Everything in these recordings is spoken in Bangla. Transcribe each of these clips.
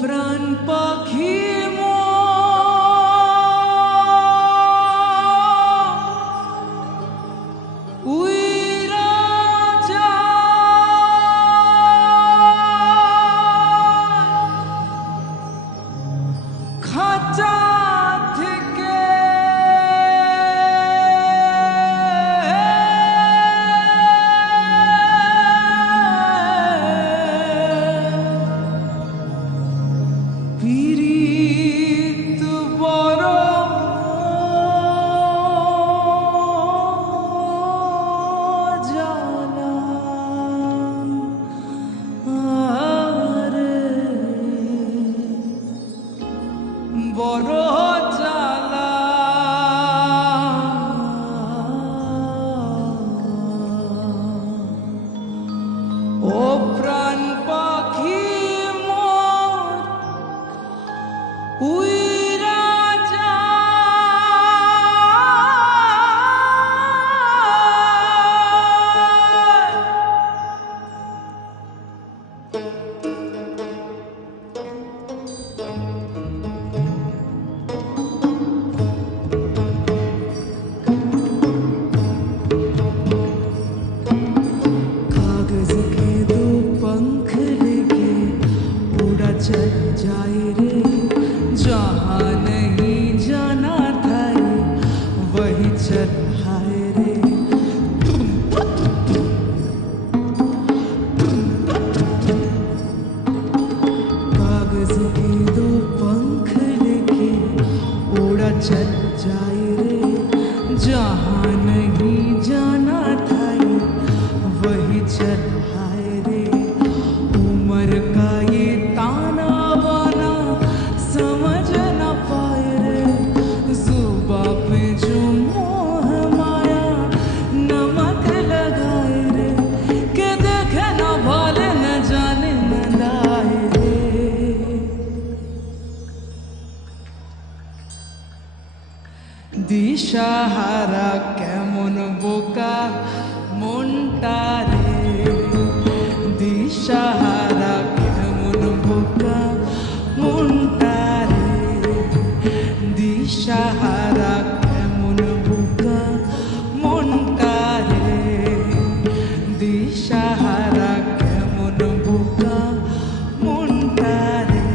প্রাণ পাখি উইরা যায় খাঁচা থেকে পীড়িত বড় জ্বালা আরে বড় জ্বালা ও প্রাণ পাখি উইরা कागज के दो पंख लेके उड़ा चल जाए रे जहाँ नहीं जाना था रे वही चल हाय रे कागज के दो पंख लेके उड़ा चल जाए रे जहाँ नहीं जाना था रे वही चल हाय रे उम्र का ये ताना बाना समझ न पाए रे जुबां पे जो मोह माया नमक लगाए रे के देखे न भाले न जाने न लाए रे দিশাহারা কেমন বোকা মনটা রে দিশাহারা কেমন বোকা মনটা রে দিশাহারা কেমন বোকা মনটা রে দিশাহারা কেমন বোকা মনটা রে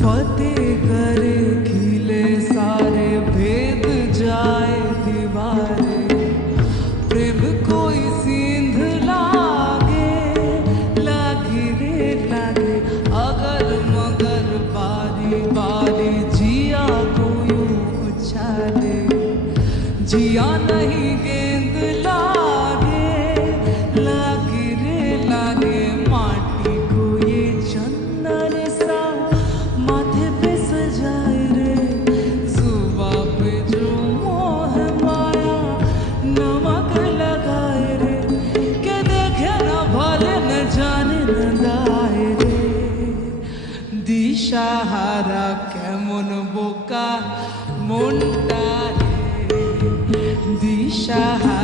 फतेह कर खिले सारे भेद जाए दीवारे प्रेम कोई सींध लागे लागे रे लागे अगर मगर बारी बारी जिया को यूं उछाले जिया नहीं गेंद लागे लागे रे लागे माटी को ये चंदन सा माथे पे सजाए रे जुबां पे जो मोह माया नमक लगाए रे के देखे न भाले न जाने न दाए रे দিশাহারা কেমন বোকা মনটা রে দিশাহারা